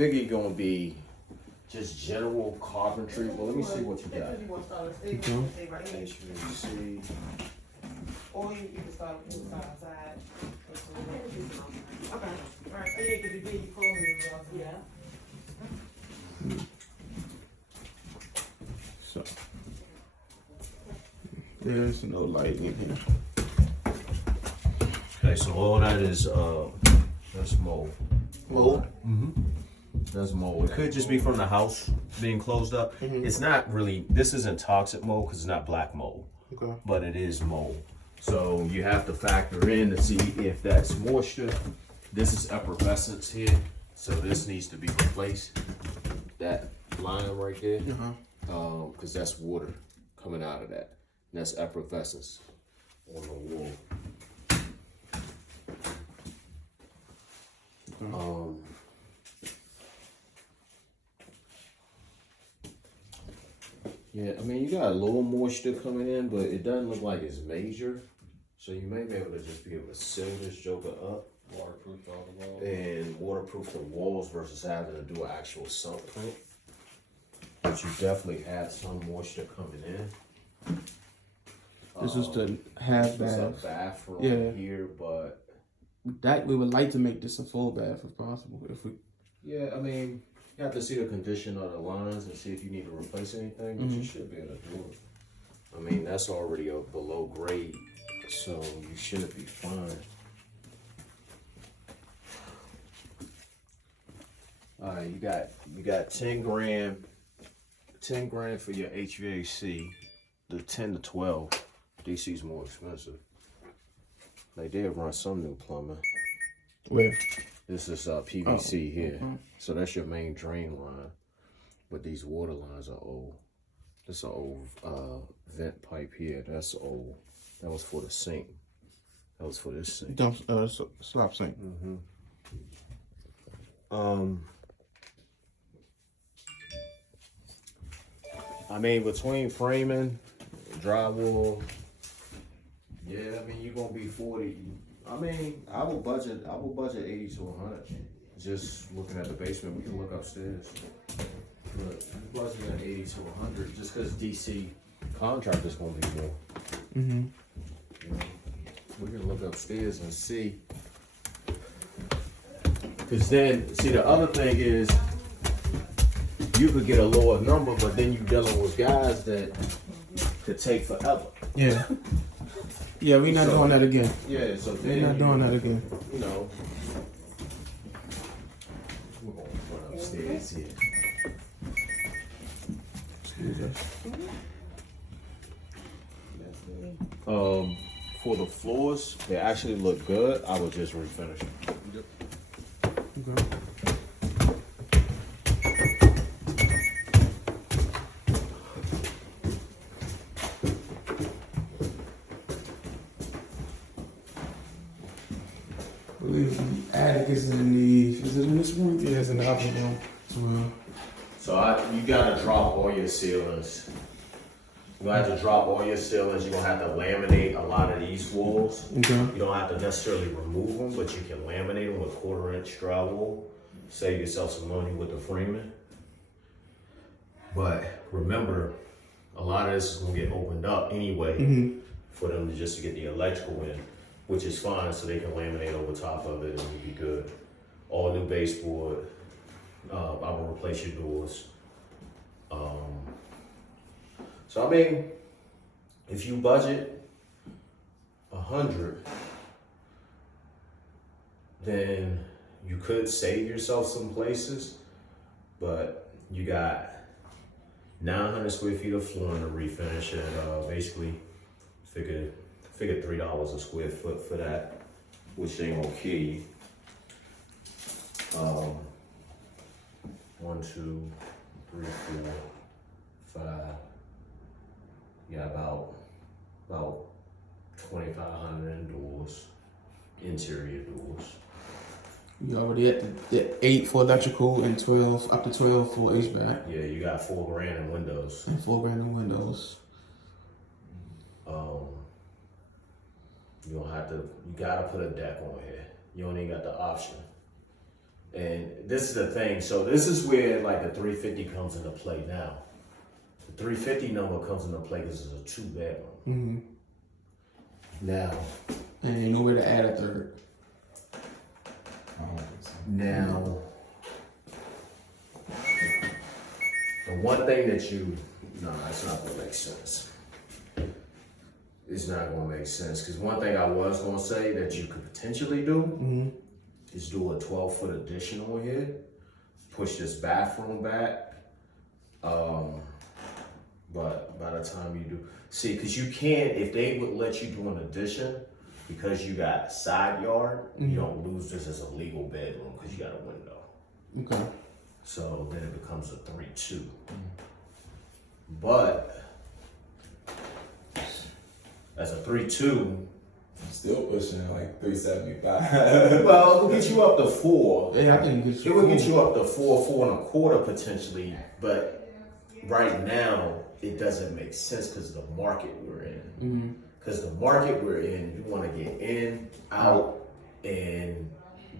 figure you're gonna be just general carpentry. Well, let me see what you got. HVAC. Or you can start outside. Okay. All right. Yeah, because you did your clothes. Yeah. So there's no lighting in here. Okay, so all that is that's mold. Mold? That's mold. It could just be from the house being closed up. It's not really, this isn't toxic mold because it's not black mold. Okay. But it is mold. So you have to factor in to see if that's moisture. This is effervescence here. So this needs to be replaced. That line right there. Because that's water coming out of that. And that's effervescence on the wall. Yeah, I mean, you got a little moisture coming in, but it doesn't look like it's major. So you may be able to just be able to seal this joker up. Waterproof all the walls. And waterproof the walls versus having to do an actual sump pump. But you definitely have some moisture coming in. This is the half It's a bath. bathroom here, but that we would like to make this a full bath if possible. If we yeah, I mean, you have to see the condition of the lines and see if you need to replace anything, but you should be able to do it. I mean, that's already a below grade, so you should be fine. All right, you got 10 grand for your HVAC. The 10 to 12, DC's more expensive. They did run some new plumbing. where This is PVC here. So that's your main drain line. But these water lines are old. This is an old vent pipe here. That's old. That was for the sink. That was for this sink. dump slop sink. I mean, between framing, drywall, yeah, I mean, you're gonna be 40. I mean, I will budget 80 to 100. Just looking at the basement, we can look upstairs. But you budgeting 80 to 100 just because DC contractor's gonna be more. You know, we can look upstairs and see. Cause then, see, the other thing is, you could get a lower number, but then you're dealing with guys that could take forever. Yeah. Yeah, we're not doing that again. Yeah, so then We're not doing that again. You know, we're gonna run upstairs here. Excuse us. For the floors, they actually look good. I would just refinish them. Okay. I believe the attic is in the, is it in this room? Yeah, it's in the upper room as well. So you gotta drop all your ceilings. You're gonna have to drop all your ceilings. You're gonna have to laminate a lot of these walls. Okay. You don't have to necessarily remove them, but you can laminate them with 1/4-inch drywall. Save yourself some money with the framing. But remember, a lot of this is gonna get opened up anyway for them to get the electrical in, which is fine, so they can laminate over top of it and you'll be good. All new baseboard. I will replace your doors. So I mean, if you budget 100, then you could save yourself some places, but you got 900 square feet of flooring to refinish it. Basically, figure $3 a square foot for that, which ain't gonna kill you. 1, 2, 3, 4, 5. Yeah, about 2,500 indoors, interior doors. You already at the 8 for electrical and 12, up to 12 for HVAC. Yeah, you got $4 grand in windows. And $4 grand in windows. You gotta put a deck on here. You don't even got the option. And this is the thing. So this is where like the 350 comes into play now. The 350 number comes into play because it's a 2-bedroom. Mm-hmm. Now, And ain't nowhere to add a third. now, the one thing that it's not gonna make sense. It's not gonna make sense because one thing I was gonna say that you could potentially do is do a 12-foot addition on here, push this bathroom back. But by the time you do, see, because you can't, if they would let you do an addition, because you got a side yard, you don't lose this as a legal bedroom because you got a window. Okay. So then it becomes a 3-2. But as a 3-2, Still pushing like 375. well, it'll get you up to 4. Yeah, I think It would get you up to 4.25 potentially, but right now it doesn't make sense because of the market we're in. Because the market we're in, you want to get in, out, and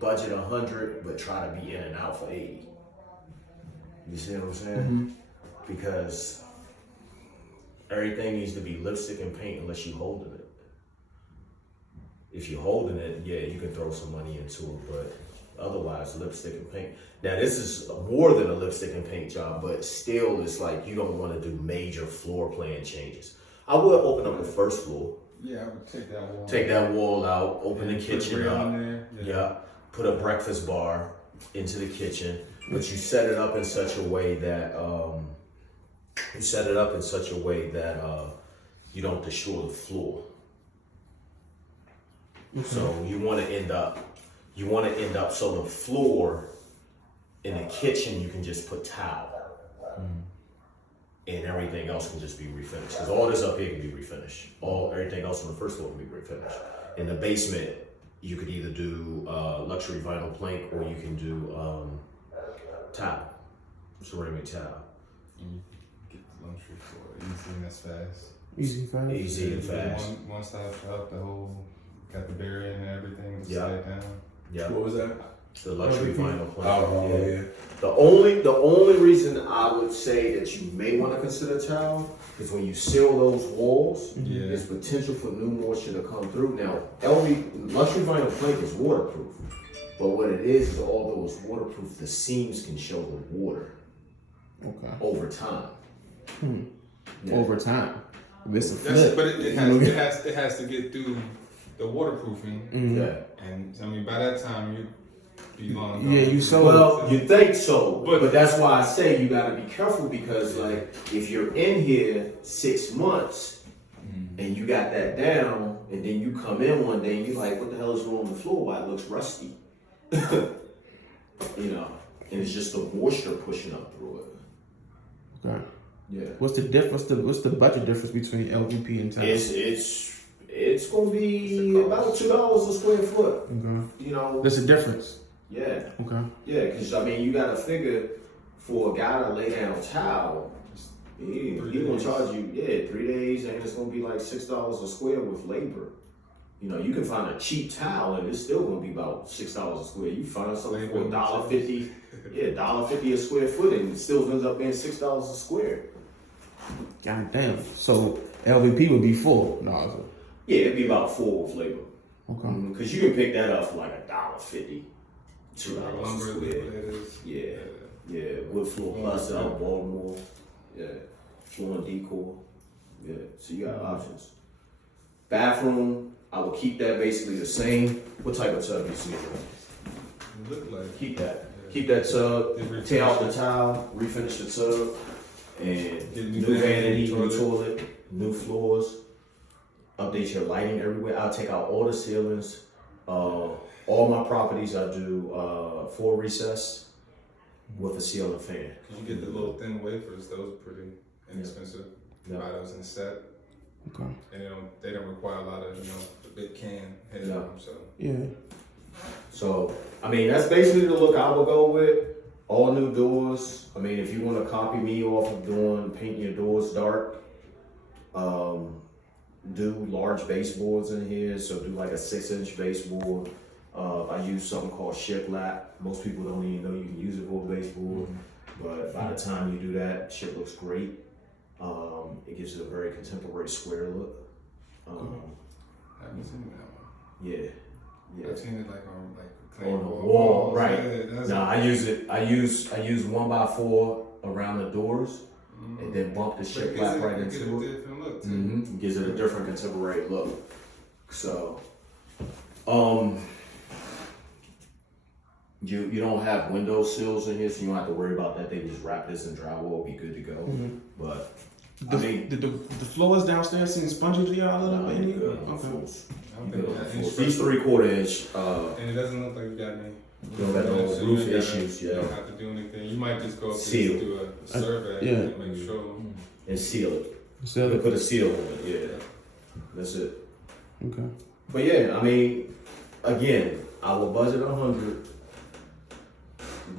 budget 100, but try to be in and out for 80. You see what I'm saying? Because everything needs to be lipstick and paint unless you're holding it. If you're holding it, yeah, you can throw some money into it, but otherwise, lipstick and paint. Now, this is more than a lipstick and paint job, but still, it's like you don't want to do major floor plan changes. I would open up the first floor. Yeah, I would take that wall. Take that wall out, open the Put kitchen rail up. in there. Yeah, put a breakfast bar into the kitchen, but you set it up in such a way that you don't destroy the floor. So you want to end up so the floor in the kitchen you can just put tile, and everything else can just be refinished. Because all this up here can be refinished. Everything else on the first floor can be refinished. In the basement, you could either do luxury vinyl plank or you can do tile, ceramic tile. Get the luxury for easy and that's fast. Easy, fast. Easy and fast. One stop shop, the whole, got the barrier and everything, just Yeah. lay it down. Yeah, What was that? the luxury vinyl plank. Oh, yeah. The only reason I would say that you may want to consider tile is when you seal those walls, Yeah. there's potential for new moisture to come through. Now, luxury vinyl plank is waterproof, but what it is although it's waterproof, the seams can show the water Okay. over time. Yeah. Over time. This is That's, flip. but it has to get through the waterproofing, Yeah. and I mean by that time you be long gone. Yeah, you so Well, you think so, But- but that's why I say you gotta be careful because, like, if you're in here 6 months and you got that down, and then you come in one day and you're like, "What the hell is wrong with the floor? Why it looks rusty?" You know, and it's just the moisture pushing up through it. Okay. Yeah, What's the difference? What's the budget difference between LVP and tile? it's gonna be about $2 a square foot. Okay. You know, There's a difference. yeah. Okay. Yeah, because I mean, you gotta figure for a guy to lay down tile, he gonna charge you 3 days, and it's gonna be like $6 a square with labor. You know, you can find a cheap tile, and it's still gonna be about $6 a square. You find something for $1.50, $1.50 a square foot, and it still ends up being $6 a square. God damn. So LVP would be full. No. Yeah, it'd be about 4 with labor. Okay. Because you can pick that up for like $1.50, $2 a Lumber, square. what it is. Yeah, wood floor plus out Baltimore. Yeah, floor and decor. Yeah, so you got options. Bathroom, I will keep that basically the same. What type of tub you see? It looked like Keep that. Keep that tub. They Tear out the tile. Refinish the tub. And Get new vanity, new toilet. toilet, new floors. Update your lighting everywhere. I'll take out all the ceilings. All my properties I do full recess with a ceiling fan. Cause you get the little thin wafers, those are pretty inexpensive. Yeah. Buy those in a set, Okay. and they don't require a lot of the big can head Yeah. on them. So Yeah. So, I mean, that's basically the look I would go with. All new doors. I mean, if you want to copy me off of painting your doors dark, do large baseboards in here. So do like a 6-inch baseboard. I use something called shiplap. Most people don't even know you can use it for a baseboard, but by the time you do that, shit looks great. It gives it a very contemporary square look. I haven't seen that one. Yeah, yeah. I've seen it like on clay On the wall, right? Yeah, No, I use it. I use 1x4 around the doors, and then bump the shiplap right into it. Different look too. Mm-hmm. Gives it a different contemporary look. So, you don't have window sills in here, so you don't have to worry about that. They just wrap this in drywall, be good to go. Mhm. But The floors downstairs seem spongy to y'all a little nah, bit. you Okay. good. I don't You think good. that inch These pressure- 3/4 inch. And it doesn't look like you got any. You don't got no so you roof ain't gotta- issues, You yeah. don't have to do anything. You might just go up Seal. and do a survey yeah. and make sure. And seal it. So, You put a seal on it. Yeah, that's it. okay. But yeah, I mean, again, I will budget 100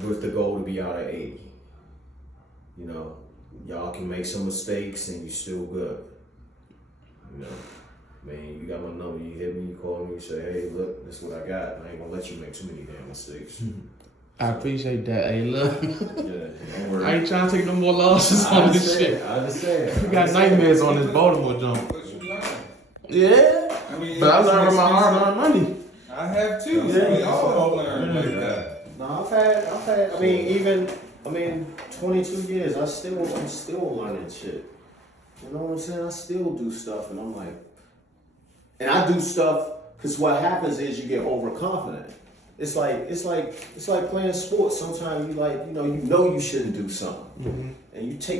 with the goal to be out at 80. You know, y'all can make some mistakes and you still good. You know, I mean, you got my number. You hit me, you call me, you say, hey, look, this is what I got. I ain't gonna let you make too many damn mistakes. I appreciate that. Hey, look, Yeah, don't worry. I ain't trying to take no more losses I on this shit. understand. I understand. We got nightmares on this Baltimore jump. But you learn. Yeah, I mean, but I it's learned with my expensive. hard-earned money. I have too. Yeah. We all learn like that. No, I've had, I mean, 22 years, I'm still learning shit. You know what I'm saying? I still do stuff and I'm like, and I do stuff because what happens is you get overconfident. It's like playing sports. Sometimes you you shouldn't do something. And you take